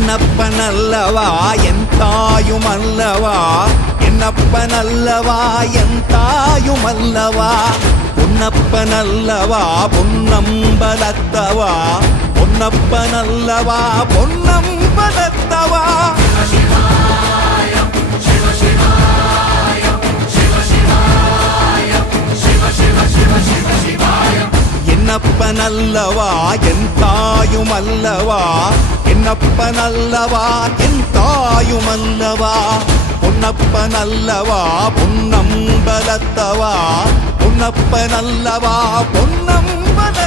என்னப்பனல்லவா என் தாயுமல்லவா, என்னப்பனல்லவா என் தாயுமல்லவா, பொன்னப்பனல்லவா பொன்னம்பலத்தவா, பொன்னப்பனல்லவா பொன்னம்பலத்தவா. என்னப்பனல்லவா என் தாயுமல்லவா, என்னப்பனல்லவா என் தாயுமல்லவா, பொன்னப்பனல்லவா பொன்னம்பலத்தவா, பொன்னப்பனல்லவா பொன்னம்பல